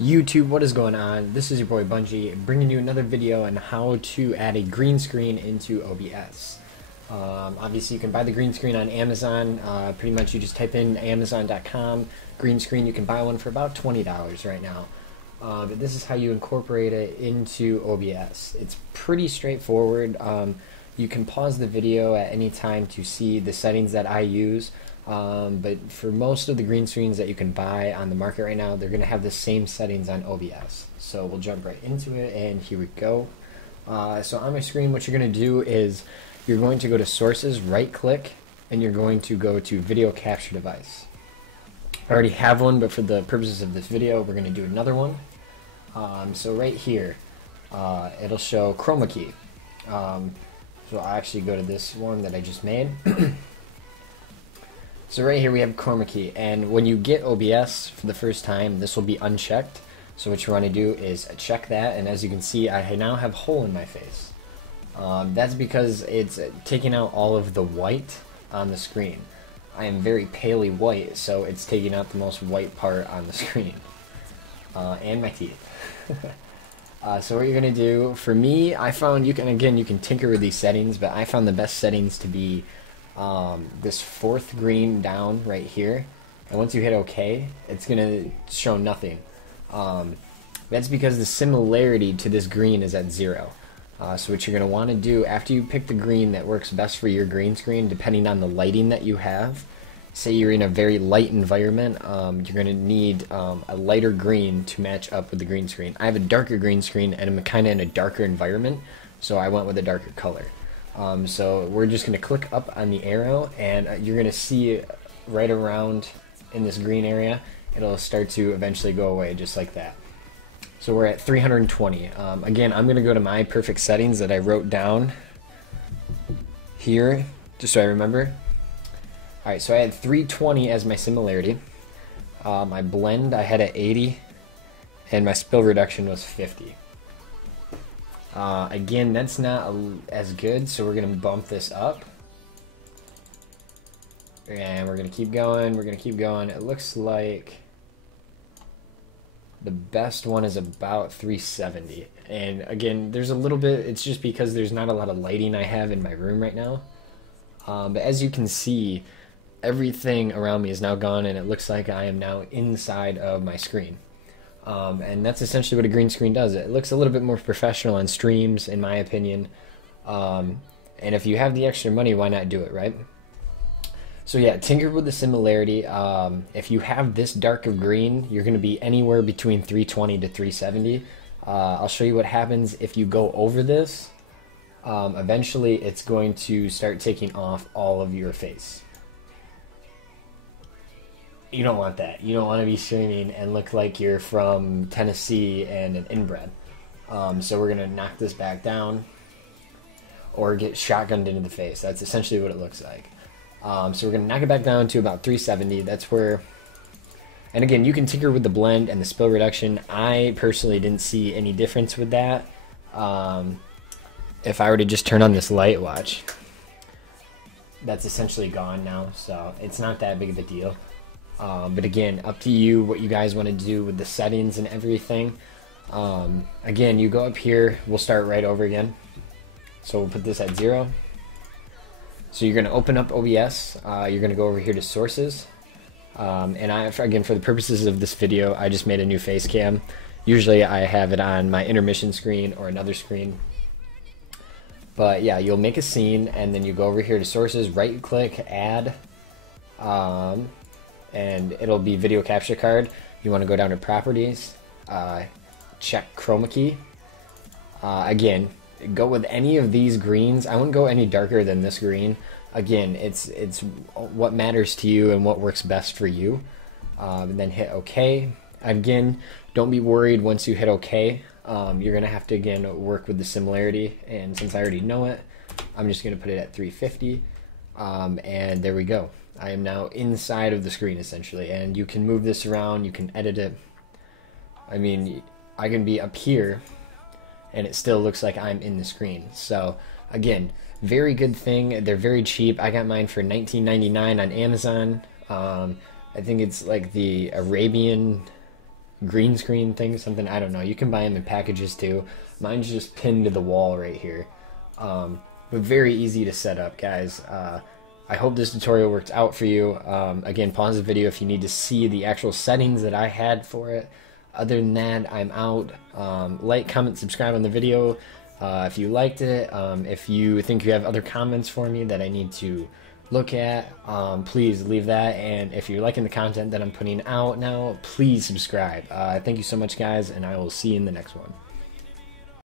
YouTube, what is going on? This is your boy Bungie, bringing you another video on how to add a green screen into OBS. Obviously, you can buy the green screen on Amazon. Pretty much you just type in amazon.com, green screen. You can buy one for about $20 right now. But this is how you incorporate it into OBS. It's pretty straightforward. You can pause the video at any time to see the settings that I use. But for most of the green screens that you can buy on the market right now, they're going to have the same settings on OBS. So we'll jump right into it, and here we go. So on my screen, what you're going to do is you're going to go to Sources, right-click, and you're going to go to Video Capture Device. I already have one, but for the purposes of this video, we're going to do another one. So right here, it'll show chroma key. So I'll actually go to this one that I just made. So right here we have chroma key, and when you get OBS for the first time, this will be unchecked. So what you want to do is check that, and as you can see, I now have hole in my face. That's because it's taking out all of the white on the screen. I am very palely white, so it's taking out the most white part on the screen. And my teeth. So what you're going to do, for me, I found you can tinker with these settings, but I found the best settings to be this fourth green down right here, and once you hit OK, it's gonna show nothing. That's because the similarity to this green is at 0. So what you're gonna want to do after you pick the green that works best for your green screen, depending on the lighting that you have, say you're in a very light environment, you're gonna need a lighter green to match up with the green screen. I have a darker green screen and I'm kinda in a darker environment, so I went with a darker color. So we're just going to click up on the arrow, and you're going to see right around in this green area, it'll start to eventually go away just like that. So we're at 320. Again, I'm going to go to my perfect settings that I wrote down here, just so I remember. Alright, so I had 320 as my similarity. My blend I had at 80, and my spill reduction was 50. Again, that's not as good, so we're going to bump this up. And we're going to keep going, It looks like the best one is about 370. And again, there's a little bit, it's just because there's not a lot of lighting I have in my room right now. But as you can see, everything around me is now gone, and it looks like I am now inside of my screen. And that's essentially what a green screen does. It looks a little bit more professional on streams, in my opinion. And if you have the extra money, why not do it, right? So yeah, tinker with the similarity. If you have this dark of green, you're going to be anywhere between 320 to 370. I'll show you what happens if you go over this. Eventually, it's going to start taking off all of your face. You don't want that. You don't want to be streaming and look like you're from Tennessee and an inbred. So we're going to knock this back down or get shotgunned into the face. That's essentially what it looks like. So we're going to knock it back down to about 370. That's where... And again, you can tinker with the blend and the spill reduction. I personally didn't see any difference with that. If I were to just turn on this light, watch. That's essentially gone now, so it's not that big of a deal. But again, up to you what you guys want to do with the settings and everything. Again, you go up here, we'll start right over again. So we'll put this at 0. So you're going to open up OBS, you're going to go over here to Sources. And again, for the purposes of this video, I just made a new face cam. Usually I have it on my intermission screen or another screen. But yeah, you'll make a scene, and then you go over here to Sources, right click, Add. And it'll be video capture card. You want to go down to properties, check chroma key. Again, go with any of these greens. I wouldn't go any darker than this green. Again, it's what matters to you and what works best for you. And then hit OK. Again, don't be worried once you hit OK. You're gonna have to again work with the similarity, and since I already know it, I'm just gonna put it at 350. And there we go. I am now inside of the screen essentially, and you can move this around, you can edit it. I mean, I can be up here and it still looks like I'm in the screen. So again, very good thing. They're very cheap. I got mine for $19.99 on Amazon. I think it's like the Arabian green screen thing, something, I don't know. You can buy them in packages too. Mine's just pinned to the wall right here. But very easy to set up, guys. I hope this tutorial worked out for you. Again, pause the video if you need to see the actual settings that I had for it. Other than that, I'm out. Like, comment, subscribe on the video if you liked it. If you think you have other comments for me that I need to look at, please leave that. And if you're liking the content that I'm putting out now, please subscribe. Thank you so much, guys, and I will see you in the next one.